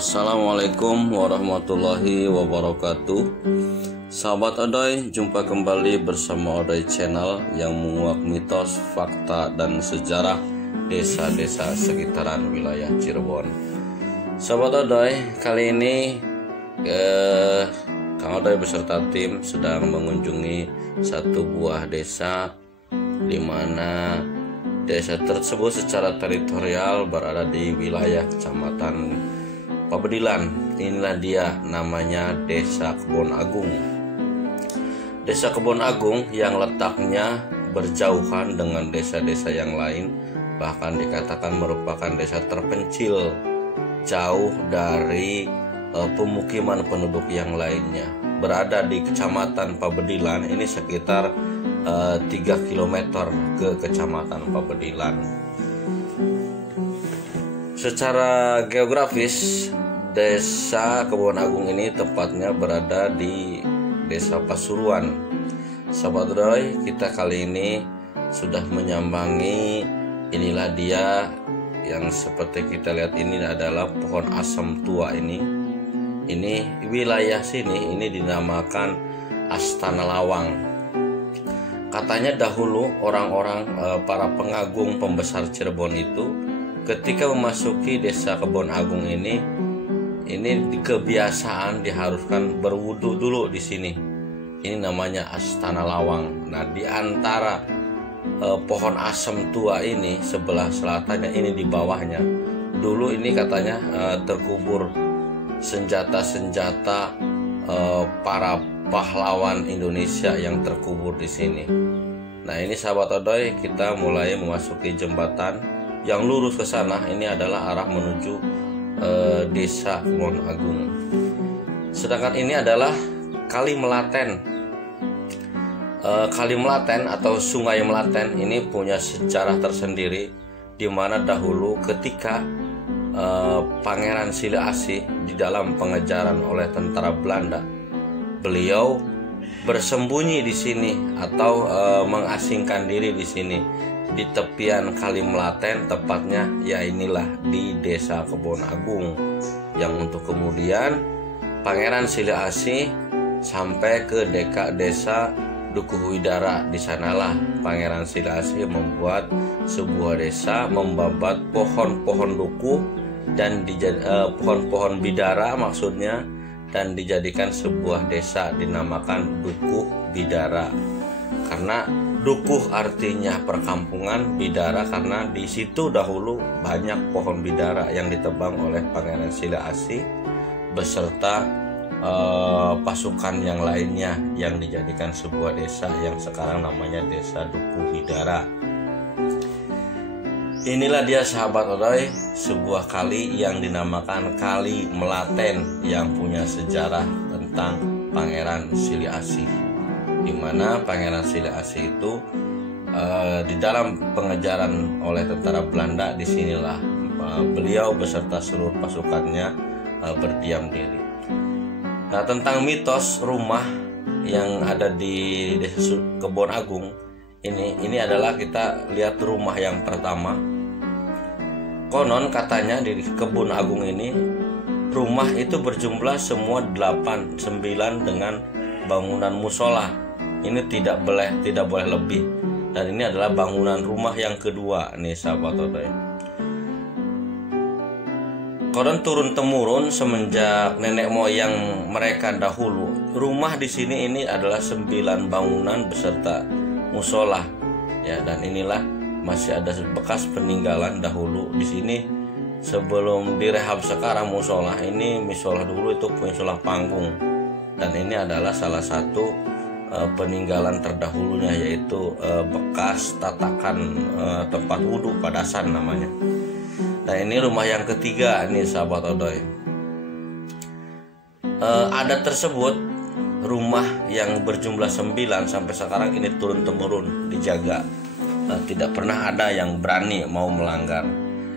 Assalamualaikum warahmatullahi wabarakatuh. Sahabat Odoy, jumpa kembali bersama Odoy Channel yang menguak mitos, fakta, dan sejarah desa-desa sekitaran wilayah Cirebon. Sahabat Odoy, kali ini Kang Odoy beserta tim sedang mengunjungi satu buah desa di mana desa tersebut secara teritorial berada di wilayah Kecamatan Pabedilan. Inilah dia, namanya Desa Kebon Agung. Desa Kebon Agung yang letaknya berjauhan dengan desa-desa yang lain, bahkan dikatakan merupakan desa terpencil, jauh dari pemukiman penduduk yang lainnya. Berada di Kecamatan Pabedilan, ini sekitar 3 km ke Kecamatan Pabedilan. Secara geografis, Desa Kebon Agung ini tepatnya berada di Desa Pasuruan. Sahabat Roy, kita kali ini sudah menyambangi, inilah dia yang seperti kita lihat ini adalah pohon asam tua ini. Ini wilayah sini ini dinamakan Astana Lawang. Katanya dahulu orang-orang para pengagung pembesar Cirebon itu ketika memasuki Desa Kebon Agung ini kebiasaan diharuskan berwudu dulu di sini. Ini namanya Astana Lawang. Nah, di antara pohon asam tua ini sebelah selatannya, ini di bawahnya, dulu ini katanya terkubur senjata-senjata para pahlawan Indonesia yang terkubur di sini. Nah, ini sahabat Odoy, kita mulai memasuki jembatan yang lurus ke sana. Ini adalah arah menuju Desa Kebon Agung. Sedangkan ini adalah Kali Melaten. Kali Melaten atau Sungai Melaten ini punya sejarah tersendiri, di mana dahulu ketika Pangeran Sili Asih di dalam pengejaran oleh tentara Belanda, beliau bersembunyi di sini atau mengasingkan diri di sini di tepian Kali Melaten, tepatnya ya inilah di Desa Kebon Agung, yang untuk kemudian Pangeran Sili Asih sampai ke desa Dukuh Widara. Di sanalah Pangeran Sili Asih membuat sebuah desa, membabat pohon-pohon dukuh dan pohon-pohon bidara maksudnya, dan dijadikan sebuah desa dinamakan Dukuh Bidara. Karena dukuh artinya perkampungan, bidara karena di situ dahulu banyak pohon bidara yang ditebang oleh Pangeran Sili Asih beserta pasukan yang lainnya, yang dijadikan sebuah desa yang sekarang namanya Desa Dukuh Bidara. Inilah dia sahabat Odoy, sebuah kali yang dinamakan Kali Melaten yang punya sejarah tentang Pangeran Sili Asih, di mana Pangeran Sili Asih itu di dalam pengejaran oleh tentara Belanda, disinilah beliau beserta seluruh pasukannya berdiam diri. Nah, tentang mitos rumah yang ada di Desa Kebon Agung ini adalah, kita lihat rumah yang pertama. Konon katanya di Kebon Agung ini rumah itu berjumlah semua 8-9 dengan bangunan musola. Ini tidak boleh lebih. Dan ini adalah bangunan rumah yang kedua nih sahabat Odoy. Konon turun temurun semenjak nenek moyang mereka dahulu. Rumah di sini ini adalah 9 bangunan beserta musola. Ya, dan inilah masih ada bekas peninggalan dahulu di sini sebelum direhab sekarang musola. Ini musola dulu itu musola panggung. Dan ini adalah salah satu peninggalan terdahulunya, yaitu bekas tatakan tempat wudhu padasan namanya. Nah, ini rumah yang ketiga nih sahabat Odoy. Adat tersebut, rumah yang berjumlah 9 sampai sekarang ini turun temurun dijaga. Tidak pernah ada yang berani mau melanggar.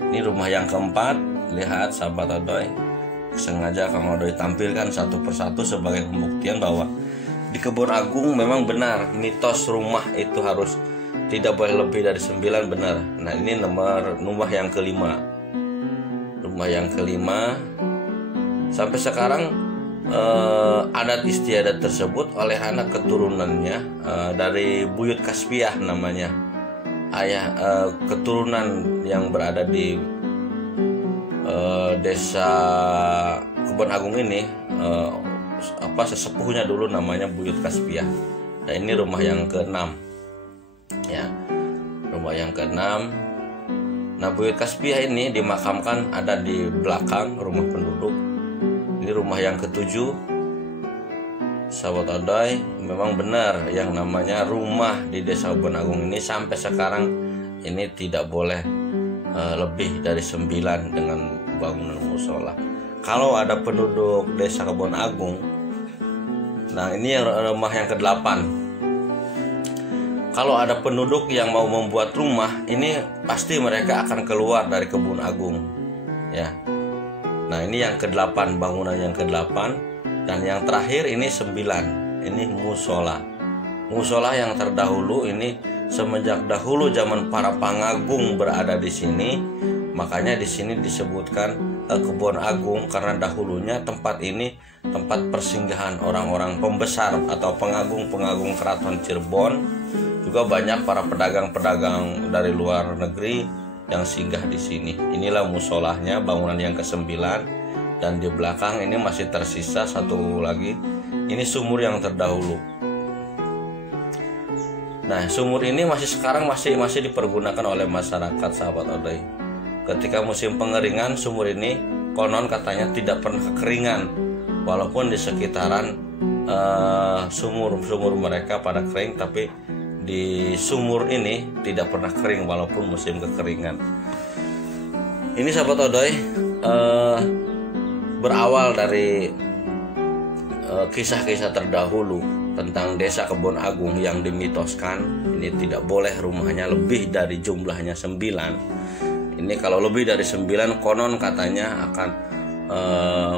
Ini rumah yang keempat. Lihat sahabat Odoy, sengaja Kang Odoy tampilkan satu persatu sebagai pembuktian bahwa di Kebon Agung memang benar mitos rumah itu harus tidak boleh lebih dari 9, benar. Nah, ini nomor rumah yang kelima. Rumah yang kelima Sampai sekarang adat istiadat tersebut oleh anak keturunannya dari Buyut Kaspiah namanya, ayah keturunan yang berada di desa Kebon Agung ini, sesepuhnya dulu namanya Buyut Kaspiah. Nah, ini rumah yang ke-6 ya, rumah yang ke-6. Nah, Buyut Kaspiah ini dimakamkan ada di belakang rumah penduduk. Ini rumah yang ke-7. Sahabat Odoi, memang benar yang namanya rumah di desa Kebon Agung ini sampai sekarang ini tidak boleh lebih dari 9 dengan bangunan musola. Kalau ada penduduk desa Kebon Agung, nah ini yang rumah yang ke-8. Kalau ada penduduk yang mau membuat rumah, ini pasti mereka akan keluar dari Kebon Agung ya. Nah, ini yang ke-8, bangunan yang ke-8. Dan yang terakhir ini 9, ini musola. Musola yang terdahulu ini semenjak dahulu zaman para pangagung berada di sini, makanya di sini disebutkan Kebon Agung karena dahulunya tempat ini tempat persinggahan orang-orang pembesar atau pengagung-pengagung keraton Cirebon. Juga banyak para pedagang-pedagang dari luar negeri yang singgah di sini. Inilah musolahnya, bangunan yang ke-9. Dan di belakang ini masih tersisa satu lagi. Ini sumur yang terdahulu. Nah, sumur ini sekarang masih dipergunakan oleh masyarakat, sahabat Odoi. Ketika musim pengeringan, sumur ini konon katanya tidak pernah kekeringan, walaupun di sekitaran sumur mereka pada kering, tapi di sumur ini tidak pernah kering walaupun musim kekeringan. Ini sahabat Odoi berawal dari kisah-kisah terdahulu tentang desa Kebon Agung yang dimitoskan ini tidak boleh rumahnya lebih dari jumlahnya 9. Ini kalau lebih dari 9 konon katanya akan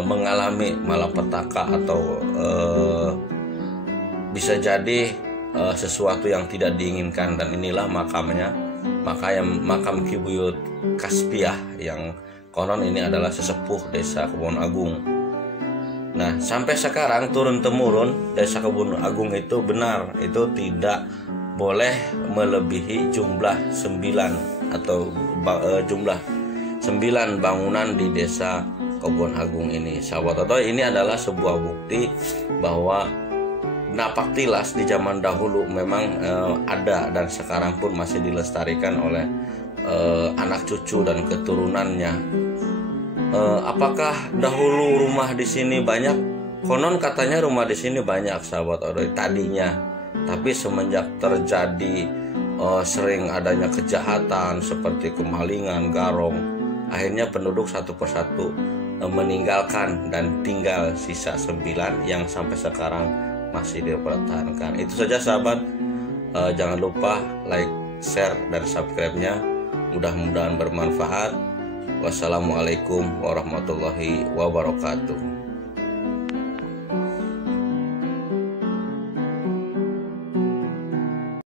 mengalami malapetaka atau bisa jadi sesuatu yang tidak diinginkan. Dan inilah makamnya, makam Ki Buyut Kaspiah yang konon ini adalah sesepuh desa Kebon Agung. Nah, sampai sekarang turun temurun desa Kebon Agung itu benar, itu tidak boleh melebihi jumlah 9 atau jumlah 9 bangunan di desa Kebon Agung ini. Sahabat Odoi, ini adalah sebuah bukti bahwa napak tilas di zaman dahulu memang ada dan sekarang pun masih dilestarikan oleh anak cucu dan keturunannya. Apakah dahulu rumah di sini banyak? Konon katanya rumah di sini banyak, sahabat Odoi, tadinya. Tapi semenjak terjadi sering adanya kejahatan seperti kemalingan, garong, akhirnya penduduk satu persatu meninggalkan dan tinggal sisa 9 yang sampai sekarang masih dipertahankan. Itu saja sahabat, jangan lupa like, share, dan subscribe-nya. Mudah-mudahan bermanfaat. Wassalamualaikum warahmatullahi wabarakatuh.